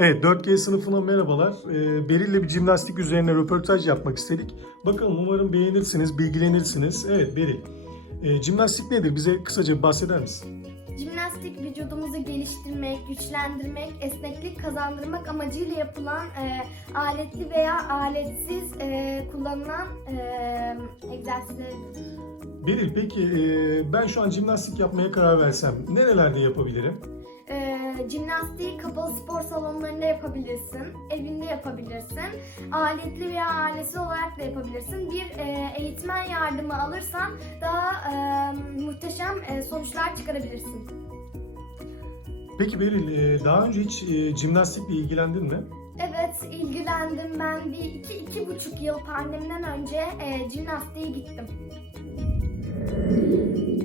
Evet 4G sınıfına merhabalar. Ee, Beril'le bir jimnastik üzerine röportaj yapmak istedik. Bakalım umarım beğenirsiniz, bilgilenirsiniz. Evet Beril, e, jimnastik nedir? Bize kısaca bahseder misin? Jimnastik vücudumuzu geliştirmek, güçlendirmek, esneklik kazandırmak amacıyla yapılan e, aletli veya aletsiz e, kullanılan e, egzersizler. Beril peki e, ben şu an jimnastik yapmaya karar versem nerelerde yapabilirim? E, jimnastiği kapalı spor salonlarında yapabilirsin, evinde yapabilirsin, aletli veya aletsiz olarak da yapabilirsin. Bir e, eğitmen yardımı alırsan daha e, muhteşem e, sonuçlar çıkarabilirsin. Peki Beril e, daha önce hiç e, jimnastikle ilgilendin mi? Evet, ilgilendim. Ben bir iki, iki buçuk yıl pandemiden önce e, jimnastiğe gittim.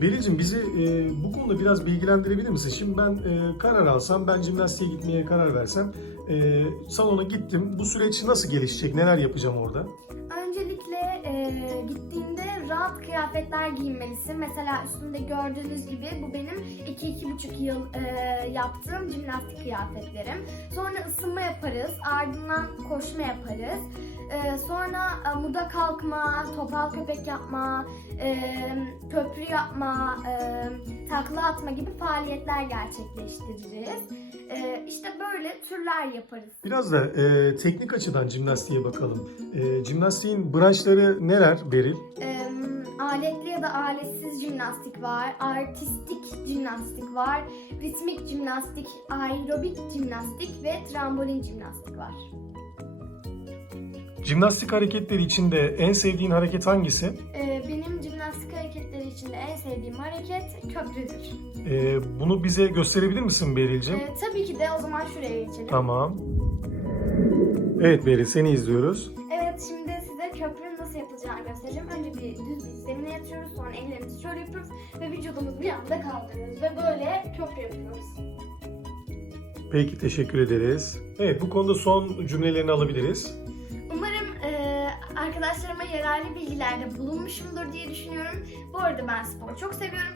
Beril'cim bizi e, bu konuda biraz bilgilendirebilir misin? Şimdi ben e, karar alsam, ben jimnastiğe gitmeye karar versem, e, salona gittim. Bu süreç nasıl gelişecek? Neler yapacağım orada? Öncelikle e, gittiğinde rahat kıyafetler giyinmelisin. Mesela üstünde gördüğünüz gibi bu benim iki iki buçuk yıl e, yaptığım jimnastik kıyafetlerim. Sonra ısınma yaparız, ardından koşma yaparız. E, sonra amuda kalkma, topal köpek yapma, e, köprü yapma, e, takla atma gibi faaliyetler gerçekleştiririz. E, işte böyle türler yaparız. Biraz da e, teknik açıdan jimnastiğe bakalım. E, jimnastiğin branşları neler Beril? Eee, aletli ya da aletsiz jimnastik var, artistik jimnastik var, ritmik jimnastik, aerobik jimnastik ve trambolin jimnastik var. Jimnastik hareketleri içinde en sevdiğin hareket hangisi? Eee, benim jimnastik hareketleri içinde en sevdiğim hareket köprüdür. E, bunu bize gösterebilir misin Beril'cim? Eee, tabii ki de o zaman şuraya geçelim. Tamam. Evet Beril seni izliyoruz. Evet şimdi size köprünün nasıl yapılacağını göstereceğim. Önce bir düz bir zemine yatıyoruz sonra ellerimizi şöyle yapıyoruz ve vücudumuzu bir anda kaldırıyoruz ve böyle köprü yapıyoruz. Peki teşekkür ederiz. Evet bu konuda son cümlelerini alabiliriz. Arkadaşlarıma yararlı bilgilerde bulunmuşumdur diye düşünüyorum. Bu arada ben spor çok seviyorum.